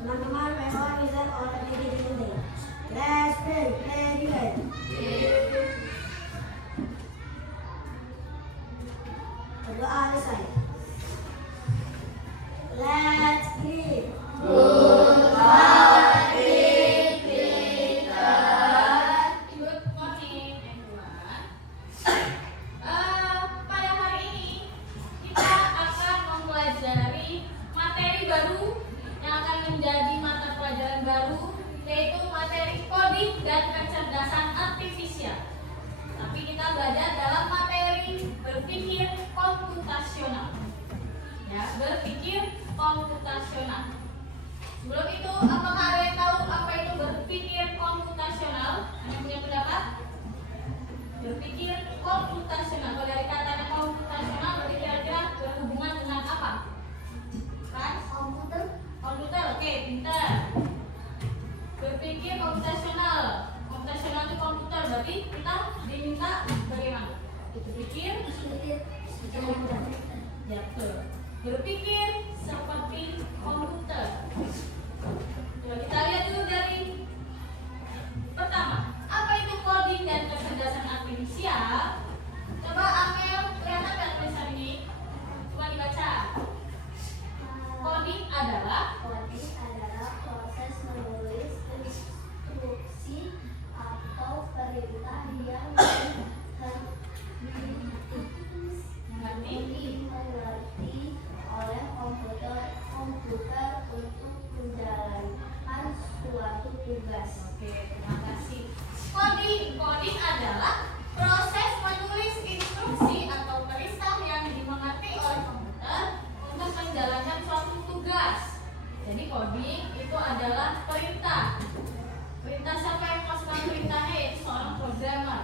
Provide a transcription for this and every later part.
Teman-teman, memorize all activity today. Let's play game. Berdoa selesai. Let's play. Pada hari ini kita akan mempelajari materi baru yang akan menjadi mata pelajaran baru, yaitu materi coding dan kecerdasan artifisial. Tapi kita belajar dalam materi berpikir komputasional. Ya, berpikir komputasional. Sebelum itu, apakah ada yang tahu apa itu berpikir komputasional? Ada yang punya pendapat? Berpikir komputasional. Kalau dari katanya komputasional, berarti kira-kira berhubungan dengan apa? Kan? Komputer. Komputer, oke, pintar. Berpikir komputasional. Komputasional itu komputer, berarti kita diminta bagaimana? Berpikir Komputer. ya, betul. Berpikir seperti komputer. Coba kita lihat dulu dari pertama, apa itu coding dan kecerdasan artifisial? Coba Amel, kelihatan nggak tulisan ini? Coba dibaca. Coding adalah proses menulis instruksi atau perintah yang dimengerti oleh komputer untuk menjalankan suatu tugas. Oke, terima kasih. Coding adalah proses menulis instruksi atau perintah yang dimengerti oleh komputer untuk menjalankan suatu tugas. Jadi coding itu adalah perintah. Perintah siapa yang memasukkan perintahnya? Yaitu seorang programmer,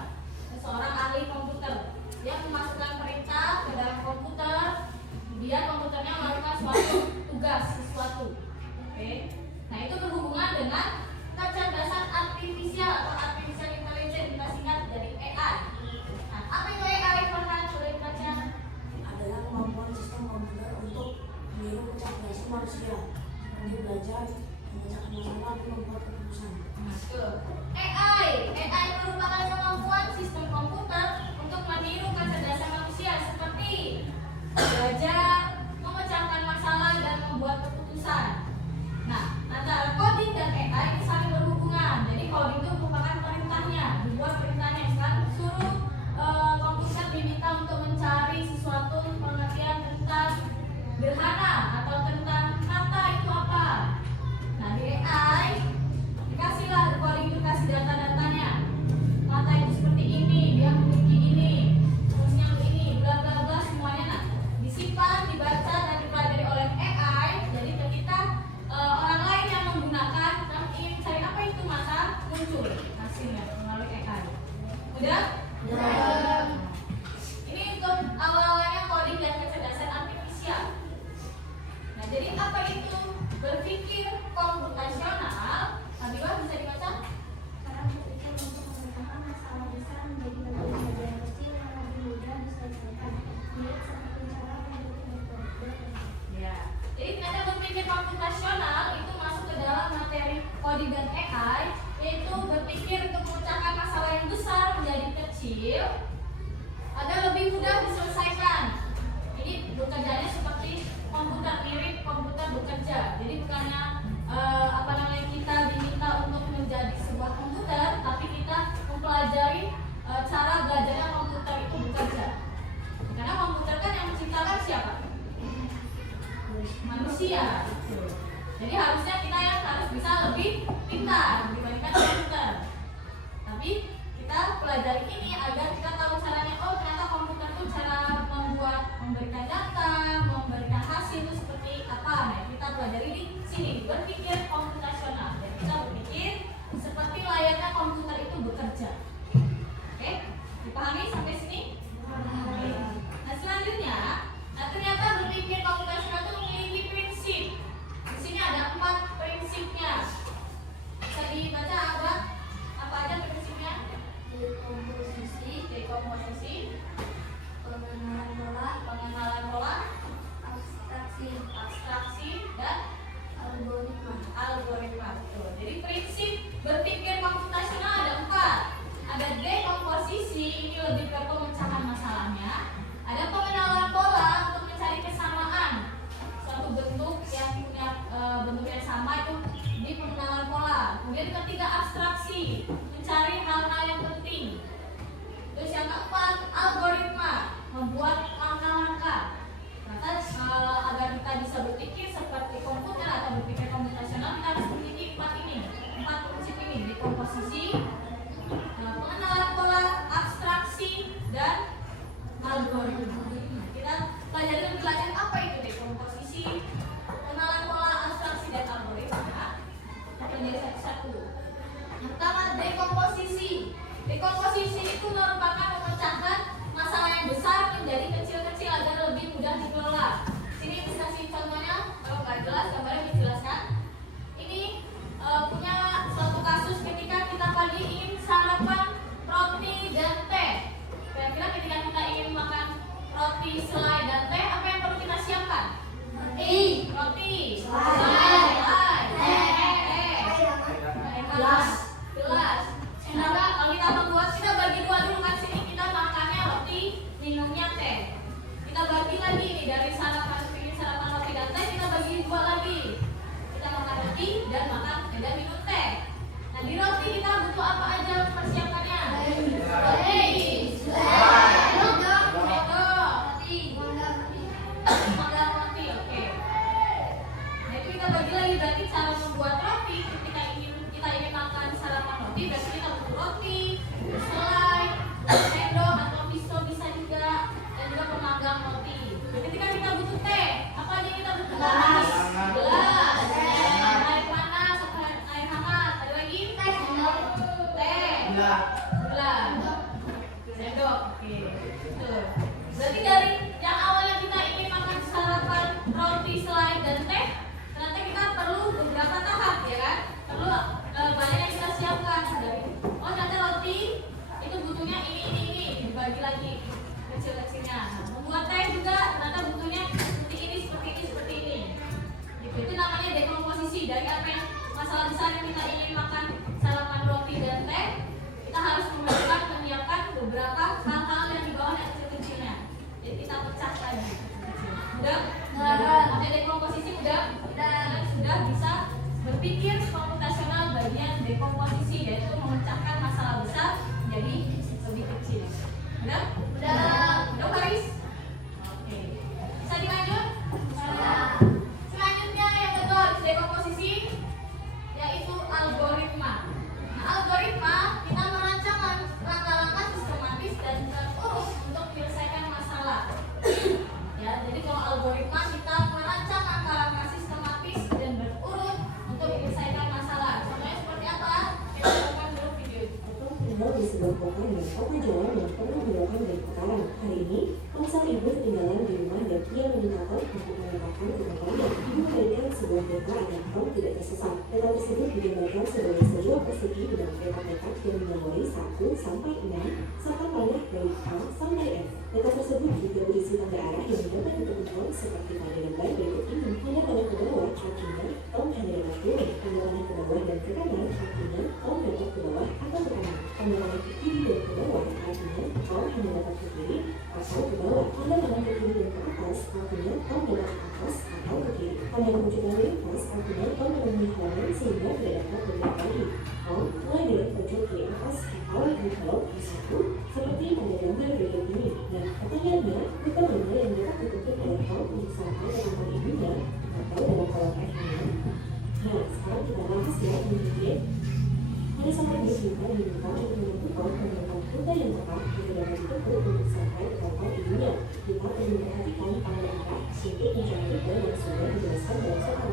seorang ahli komputer. Dia memasukkan perintah ke dalam komputer, kemudian komputernya melakukan suatu tugas, sesuatu. Oke. Nah, itu berhubungan dengan kecerdasan artifisial atau artificial intelligence, kita singkat dari AI. Nah, apa itu AI? Farhan, boleh dibaca? Adalah kemampuan sistem komputer untuk meniru kecerdasan manusia, seperti belajar, memecahkan masalah, dan membuat keputusan. Betul. AI merupakan kemampuan sistem komputer untuk meniru kecerdasan manusia seperti belajar, memecahkan masalah, dan membuat keputusan. Nah, antara coding dan AI ini saling berhubungan. Jadi coding itu merupakan perintahnya, dibuat perintahnya. Sekarang suruh komputer diminta untuk mencari sesuatu pengertian tentang gerhana atau tentang kata itu apa. Nah, di AI dikasihlah coding itu, kasih data-datanya. Kata itu seperti ini, dia memiliki ini, terusnya ini, bla bla bla, semuanya. Nah, disimpan, dibaca, dan dipelajari oleh AI. Jadi ketika orang lain yang menggunakan ingin cari apa itu, maka muncul hasilnya melalui AI. Udah? Udah. Ini untuk awalnya coding dan kecerdasan artifisial. Nah, jadi apa itu berpikir komputasional? Habibah bisa dibaca? Cara berpikir untuk memecahkan masalah besar menjadi bagian kecil yang lebih mudah diselesaikan. Mirip seperti cara membentuk komputer. Ya. Jadi ternyata berpikir komputasional itu masuk ke dalam materi coding dan AI, yaitu berpikir untuk memecahkan masalah yang besar menjadi kecil agar lebih mudah diselesaikan. Jadi bekerjanya seperti komputer, mirip komputer bekerja. Jadi bukannya kita diminta untuk menjadi sebuah komputer, tapi kita mempelajari cara belajarnya komputer itu bekerja. Karena komputer kan yang menciptakan siapa? Manusia. Jadi harusnya kita yang harus bisa lebih pintar dibandingkan komputer. Tapi kita pelajari ini agar kita tahu caranya. Oh, ternyata komputer itu cara memberikan data, memberikan hasil itu seperti apa. Nah, kita pelajari di sini, berpikir komputasional. Jadi kita berpikir seperti layaknya komputer itu bekerja. Oke? Dipahami sampai sini? Oke. Nah, selanjutnya, ternyata berpikir komputasional itu memiliki prinsip. Di sini ada 4 prinsipnya. Bisa dibaca apa aja prinsipnya? Dekomposisi, pengenalan pola, abstraksi, dan algoritma. Kemudian ketiga, abstraksi, mencari hal-hal yang penting. Terus yang keempat, algoritma, membuat langkah-langkah. Agar kita bisa berpikir seperti komputer atau berpikir komputasional, kita harus memiliki empat prinsip ini: dekomposisi, pengenalan pola, abstraksi, dan algoritma. Kita pelajari lebih lanjut apa itu dekomposisi, pengenalan pola, abstraksi, dan algoritma. Kita pelajari satu-satu. Yang pertama, dekomposisi. Dekomposisi itu merupakan memecahkan masalah yang besar menjadi kecil-kecil agar lebih mudah dikelola. Sini bisa kasih contohnya, kalau nggak jelas gambarnya dijelaskan. Ini punya suatu kasus ketika kita pagi ingin sarapan roti dan teh. Kira-kira ketika kita ingin makan roti, selai, dan teh, apa yang perlu kita siapkan? Roti, selai, teh, gelas. Kalau kita membuat, kita bagi dua dulu kan, sini kita makannya roti, minumnya teh. Kita bagi lagi nih dari sarapan roti dan teh, kita bagi dua lagi. Kita makan roti dan minum teh. Nah, di roti kita butuh apa aja persiapannya? Manggang roti, oke. Nah, itu kita bagi lagi, berarti cara membuat roti. Ketika kita ingin makan sarapan roti, berarti kita butuh roti, selai, sendok atau pisau bisa juga, dan juga pemanggang roti. Ketika kita butuh teh, apa aja kita butuh? Gelas, air panas, air hangat, ada lagi? Teh, gelas, sendok, oke. Tuh. Berarti dari yang awalnya kita ingin makan sarapan roti, selai, dan teh, ternyata kita perlu beberapa tahap, ya kan? Perlu banyak yang kita siapkan. Oh, ternyata roti itu butuhnya ini, dibagi lagi kecil-kecilnya. Nah, membuat teh juga ternyata butuhnya seperti ini. Itu namanya dekomposisi. Dari apa yang masalah besar yang kita ingin makan sarapan roti dan teh, kita harus menyiapkan beberapa hal-hal yang di bawah yang kecil-kecilnya. Jadi kita pecah lagi. Udah? Pakai dekomposisi udah sudah bisa berpikir komputasional bagian dekomposisi, yaitu memecahkan masalah besar menjadi lebih kecil. Udah Haris? Oke. Bisa dilanjut? Selanjutnya yang kedua, dekomposisi, yaitu algoritma. Nah, algoritma kita merancang langkah-langkah sistematis dan terurus untuk menyelesaikan masalah. Ya, jadi kalau algoritma kita merancang langkah-langkah sistematis dan berurut untuk menyelesaikan masalah. Contohnya seperti apa? Kita tonton dulu video itu. Tinggal di sebuah kota dengan tata jalan yang penuh belokan dan putaran. Hari ini, sang ibu ketinggalan di rumah dan ia memintakan untuk menetapkan kebenarannya. Ibu memberikan sebuah peta agar Tom tidak tersesat. Peta tersebut digambarkan sebagai sebuah persegi dengan petak-petak yang menamai 1 sampai 6 serta panah dari A sampai F. Peta tersebut juga berisi tanda arah yang dapat ditentukan seperti pada gambar berikut ini. Tanda panah ke bawah artinya Tom hanya dapat turun. Tanda panah ke bawah dan ke kanan artinya Tom dapat ke bawah atau ke kanan. Tanda panah ke kiri dan ke bawah artinya Tom hanya dapat ke kiri atau ke bawah. Tanda panah ke kiri dan ke atas artinya Tom dapat ke atas atau ke kiri. Tanda menunjukkan lintas artinya Tom memenuhi halaman sehingga tidak dapat bergerak lagi. Tom mulai dari pojok kiri atas atau di bawah di satu seperti pada gambar berikut ini. Nah, pertanyaannya, bukan benda yang dapat dituntut oleh Tom untuk sampai ke tempat ibunya atau dalam kolom F-nya. Nah, sekarang kita bahas ya teman-teman. Pada saat ini kita diminta untuk menentukan penggunaan kuda yang tepat untuk dapat dituntut untuk sampai ke tempat ibunya. Kita perlu memperhatikan tanda arah untuk mencari kuda yang sudah dijelaskan dalam soal.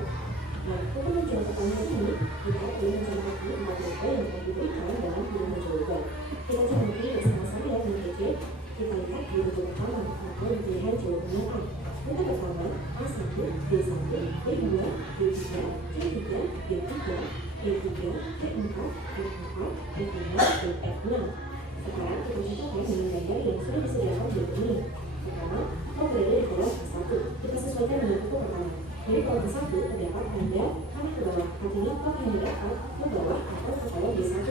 Nah, untuk menjawab pertanyaan ini, kita perlu mencermati 4 kuda yang akan diberikan dalam video jawaban. Kita cermati bersama-sama ya teman-teman. Kita lihat di rujuk pertama atau di pilihan jawabannya A. Untuk pertama, A1, B1, B2, B3, C3, D3, E3, E4, E4, E5, dan F6. Sekarang kita cocokkan dengan gambar yang sudah disediakan di ini. Pertama, Tom berada di kolom A1. Kita sesuaikan dengan buku pertama. Dari kolom A1 terdapat tanda panah ke bawah, artinya Tom hanya dapat ke bawah atau ke kolom B1.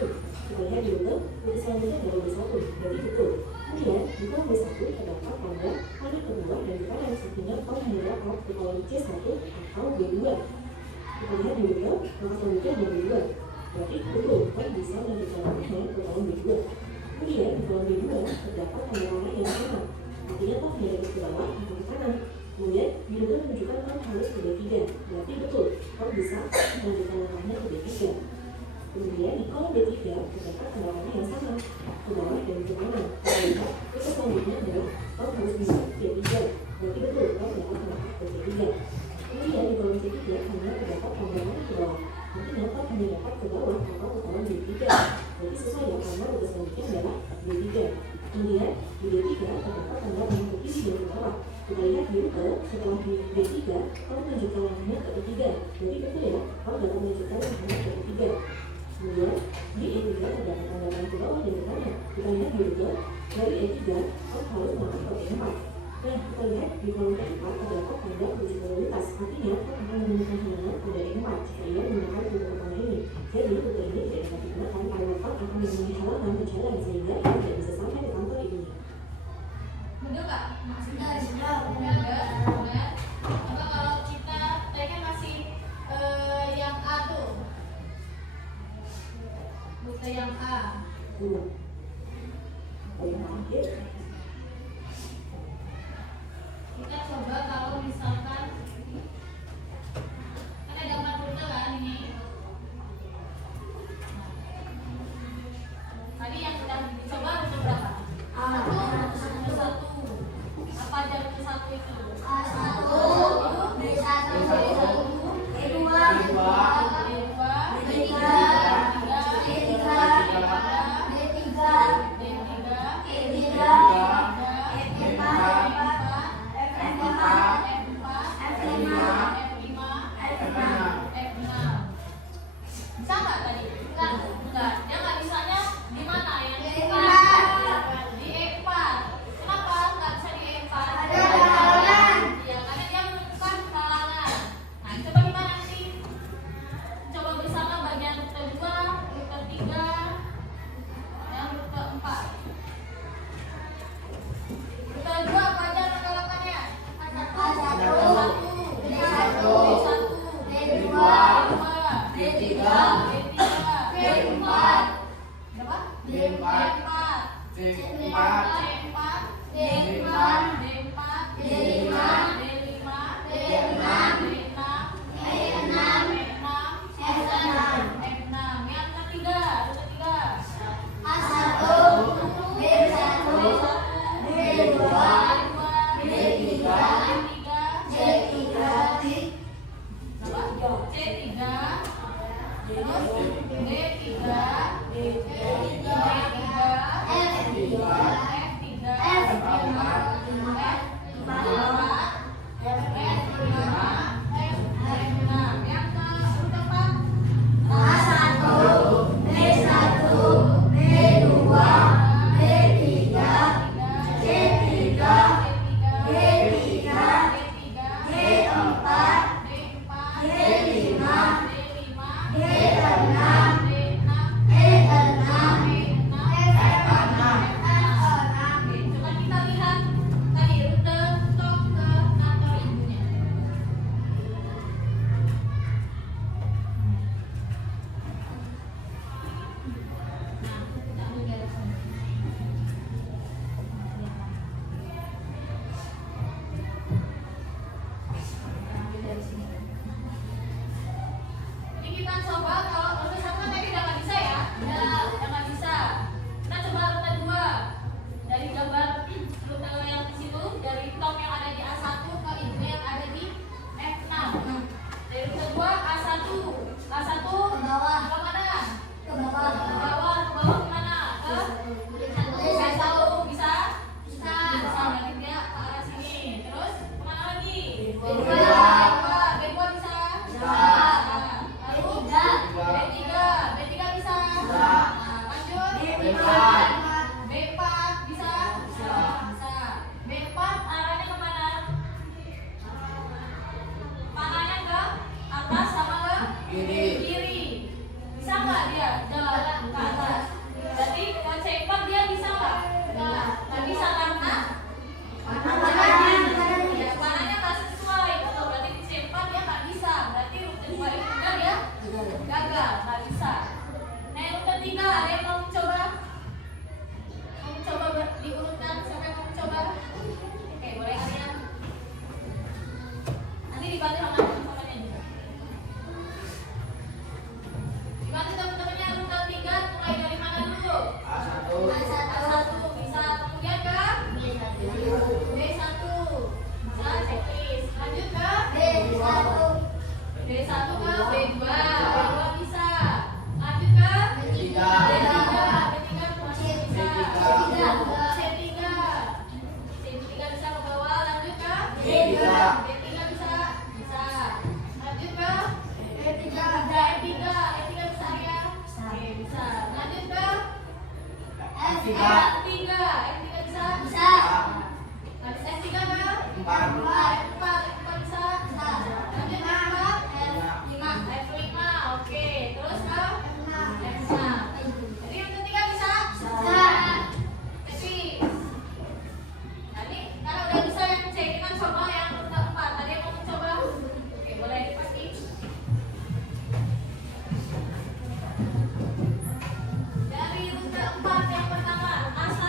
Kita lihat dulu untuk selanjutnya dari B1, jadi betul. Kemudian di kolom B1 terdapat tanda panah ke bawah dan di kanan artinya Tom hanya dapat ke kolom C1 atau B2. Kita lihat di video, maka selanjutnya ada B2. Berarti betul, kan bisa melanjutkan ke kolom B2. Kemudian di kolom B2 terdapat tanda warna yang sama. Artinya toh dari ke bawah atau ke kanan. Kemudian B2 menunjukkan tom harus ke B3. Berarti betul, tom bisa melanjutkan langkahnya ke B3. Kemudian di kolom B3 terdapat tanda warna yang sama, ke bawah dan ke kanan. Kita itu selanjutnya adalah tom harus bisa ke B3. Berarti betul, tom dapat melangkah ke B3. Kemudian di kolom C3 hanya terdapat tanda warna ke bawah. Artinya tom hanya dapat ke bawah atau ke kolom B3. Berarti sesuai ya, karena rute selanjutnya adalah B3. Kemudian di B3 terdapat tanda warna ke kiri dan ke bawah. Kita lihat di rute setelah di B3, tom menunjukkan langkahnya ke E3. Berarti betul ya, tom dapat menunjukkan langkahnya ke E3. Kemudian di E3 terdapat tanda warna ke bawah dan ke kanan. Kita lihat di rute dari E3, tom harus melangkah ke E4. Nah, kita lihat di kolom keempat terdapat tanda uji prioritas. Artinya, tom akan menggunakan halaman pada E4 jika ia menggunakan rute pertama ini. Jadi, rute ini tidak dapat digunakan karena tom akan memenuhi halaman berjalan sehingga ia tidak bisa sampai ke kantor ibunya. Mudah Kak? Sudah. Udah. Coba kalau kita tadi kan masih yang A tuh. Rute yang A. Kita coba kalau misalkan kan ada 4 rute kan ini. Tadi yang sudah dicoba rute berapa? Rute 1. Apa aja rute 1 itu? A1, B1, B2, Bisa nggak tadi? Enggak. Dia nggak bisanya di mana? Yang di E4. Di E4. Kenapa nggak bisa di E4? Ya, karena dia menentukan kalangan. Nah, coba kita nanti coba bersama bagian rute 2, rute 3, dan rute 4. Rute 2 apa aja kalangannya? A1, B1, B2, B3, B4, berapa? B4, C4, D5, D5, D6, F6. Yang ketiga, rute 3. A1, B1, B2, B3, C3, C3, terus D3, Coba kita lihat tadi rute stop ke kantor ibunya. Nah, kita ambil garis ini. Kita ambil dari sini. Jadi kita coba kalau rute 1 kan tadi udah nggak bisa ya? Udah nggak bisa. Kita coba rute 2. Dari gambar rute yang di situ, dari tom yang ada di A1 ke ibu yang ada di F6. Dari rute 2 A1 ke bawah. ke mana? Ke bawah. Ke bawah ke mana? Ke B1 bisa? Bisa. Berarti dia ke arah sini. Terus kemana lagi? B2 bisa? Lalu B3 bisa? Lanjut. B4 bisa? B4 arahnya kemana? Kanannya ke atas sama ke kiri. Bisa nggak dia jalan ke atas? Berarti kalau C4 dia bisa nggak? Nggak bisa karena ya warnanya nggak sesuai. Betul, berarti di C4 dia nggak bisa. Berarti rute 2 itu juga dia gagal, nggak bisa. Ada yang mau mencoba? Mau mencoba diurutkan? Siapa yang mau mencoba? Oke, boleh kalian. Nanti dibantu sama teman-temannya juga. Dibantu teman-temannya urutan 3, mulai dari mana dulu? A1. A1 bisa, kemudian ke B1 bisa checklist. Lanjut ke B1 ke B2 bisa. Lanjut ke B3. B3 masih bisa. C3 bisa ke bawah. Lanjut ke B3. B3 bisa. Lanjut ke E3 bisa ya? Oke, bisa. Lanjut ke F3. F3 bisa? Lanjut F3 ke F4 bisa? Lanjut F5. Oke, terus ke F6. Jadi yang ketiga bisa? Tapi tadi karena udah bisa yang C, kita coba yang urutan 4. Tadi yang mau mencoba? Oke, boleh dipakai. Dari rute 4 yang pertama, A1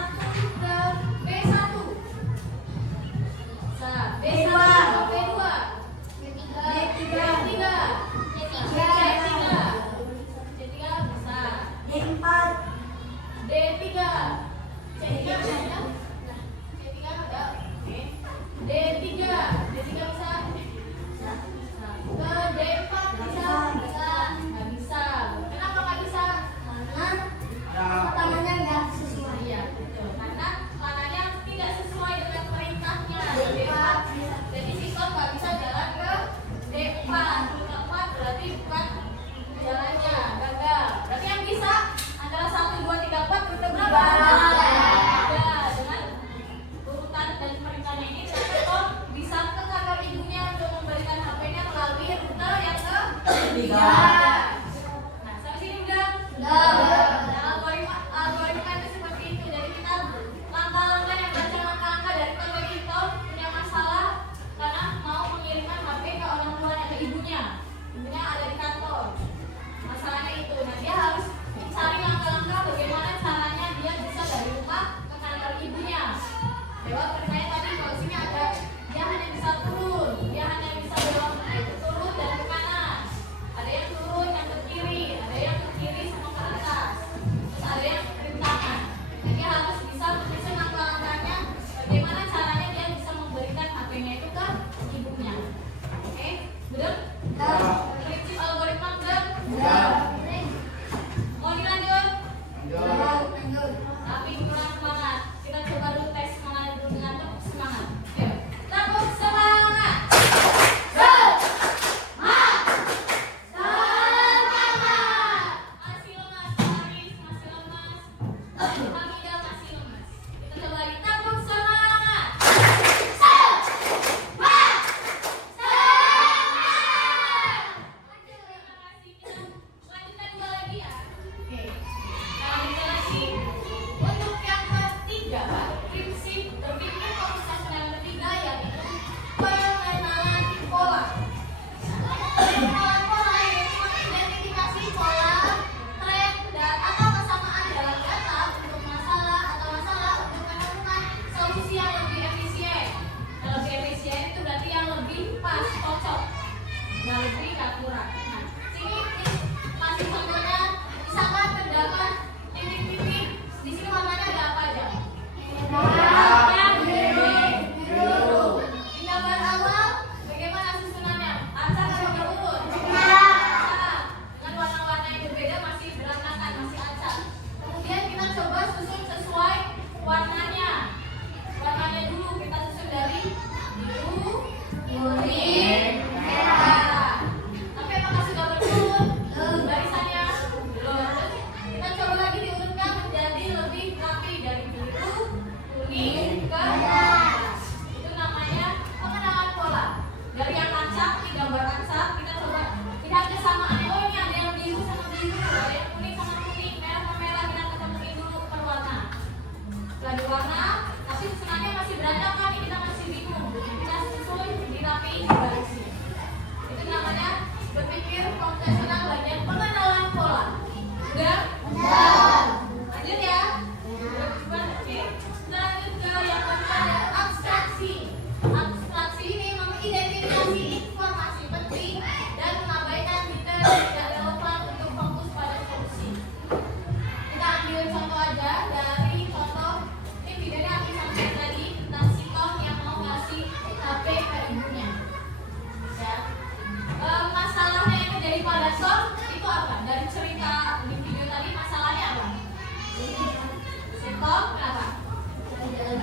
Sitcom apa? Cari jalan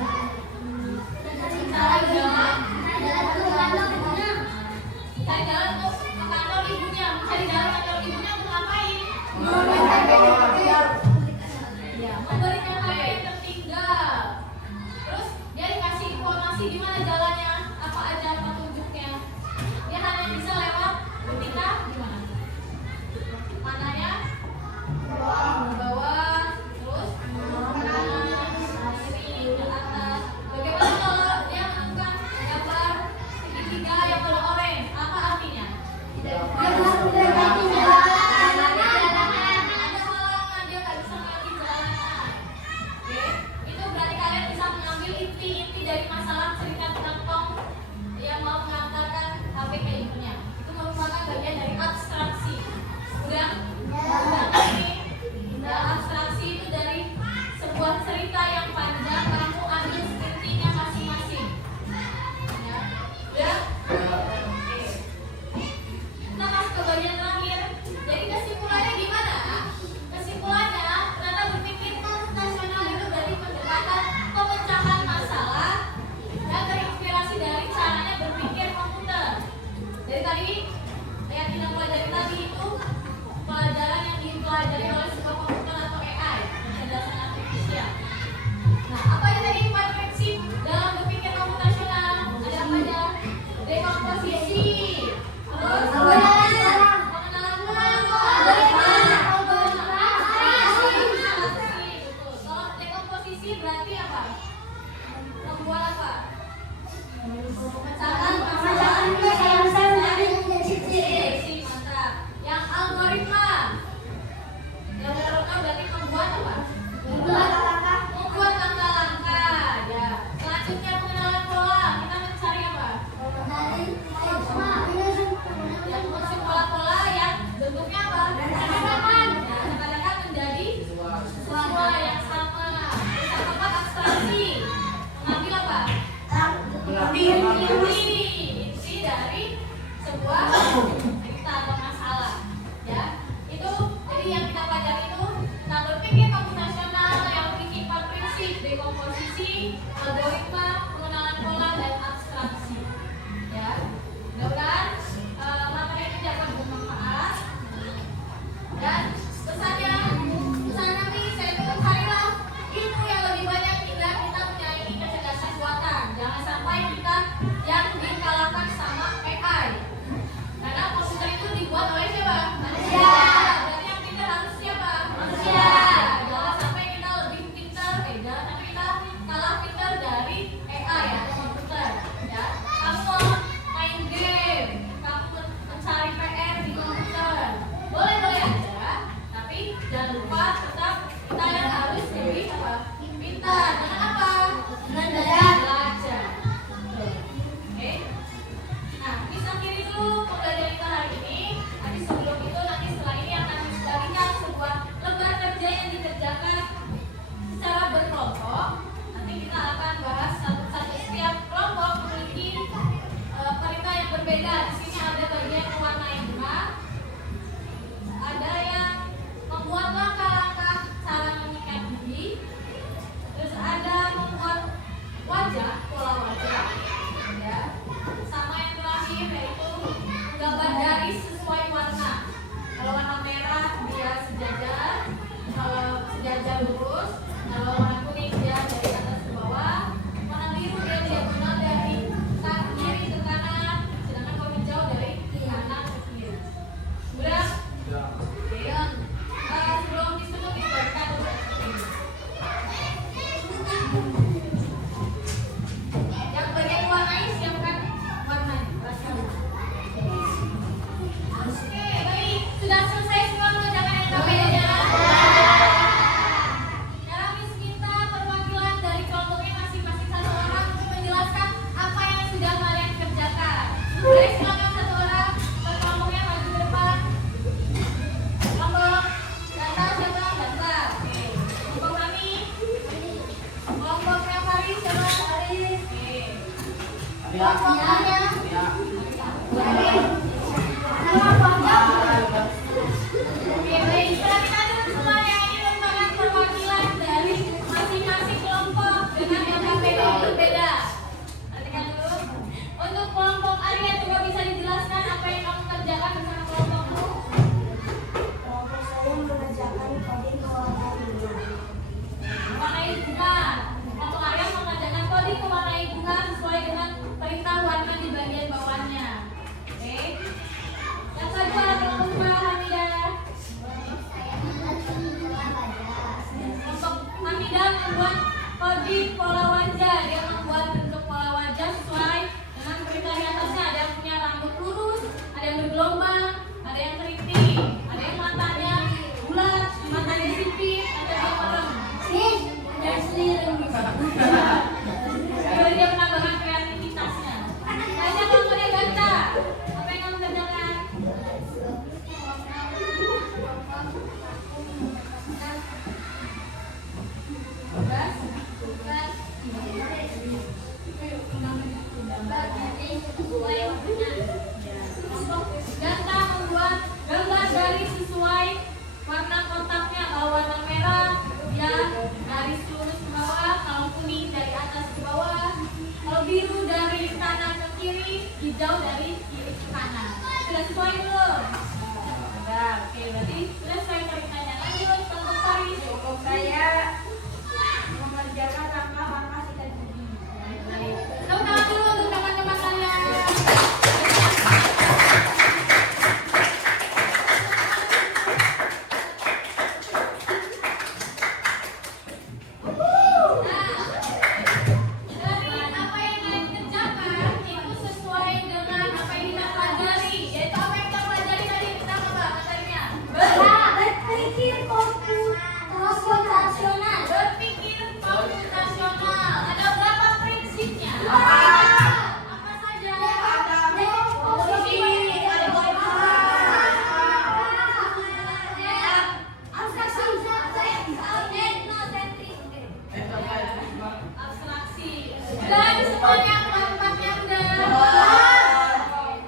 untuk ke kantor ibunya. Cari jalan kantor ibunya untuk ngapain? Ya, memberikan HP yang tertinggal. Terus dia dikasih informasi di mana jalannya, apa aja petunjuknya. Dia hanya bisa lewat ketika gimana? Mananya? Ke bawah, terus kanan, kiri, ke atas. Bagaimana kalau dia menemukan gambar segitiga yang warna oranye? Apa artinya? Ada halangan, dia nggak bisa melewati jalanan. Oke, itu berarti kalian bisa mengambil inti-inti dari masalah cerita tentang Tom yang mau mengantarkan HP ke ibunya. Itu merupakan bagian dari abstraksi. Udah ini. Nah, abstraksi itu dari sebuah cerita yang panjang, kamu ambil intinya masing-masing. Ya, udah. Oke. Kita masuk ke bagian terakhir. Jadi kesimpulannya gimana? Kesimpulannya, ternyata berpikir komputasional itu dari pendekatan pemecahan masalah dan terinspirasi dari caranya berpikir komputer. Dari tadi, yang kita pelajari tadi itu pelajaran yang dipelajari oleh sebuah komputer atau AI, kecerdasan artifisial. Nah, apa yang tadi empat prinsip dalam berpikir komputasional? Ada apa aja? Dekomposisi, terus pengenalan betul. Kalau dekomposisi berarti apa? Membuat apa? Pemecahan masalah. Mantap. Yang algoritma. Yang algoritma berarti membuat apa? Membuat langkah-langkah. Ya. Selanjutnya pengenalan pola. Kita mencari apa? Ya, mengusung pola-pola yang bentuknya apa? Ya, kadang-kadang menjadi sesuai yang sama. Terus yang keempat abstraksi. Mengambil apa? Inti dari sebuah cerita atau masalah. Ya, itu jadi yang kita pelajari itu tentang berpikir komputasional yang memiliki 4 prinsip: dekomposisi, algoritma, pengenalan pola, dan abstraksi. Ya, mudah-mudahan materi ini dapat bermanfaat. Dan pesannya nih, saya itu carilah ilmu yang lebih banyak hingga kita menyaingi kecerdasan buatan. Jangan sampai kita yang dikalahkan sama AI. Karena komputer itu dibuat oleh siapa? Manusia. Berarti yang pintar harus siapa? Manusia. Jangan sampai kita lebih pintar, jangan sampai kita kalah pintar dari AI atau komputer. Ya, kamu mau main game, kamu mencari PR di komputer, boleh aja. semuanya ke tempatnya udah.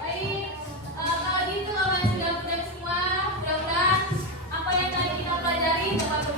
Baik. Kalau gitu kalian sudah semua. Mudah-mudahan apa yang tadi kita pelajari dapat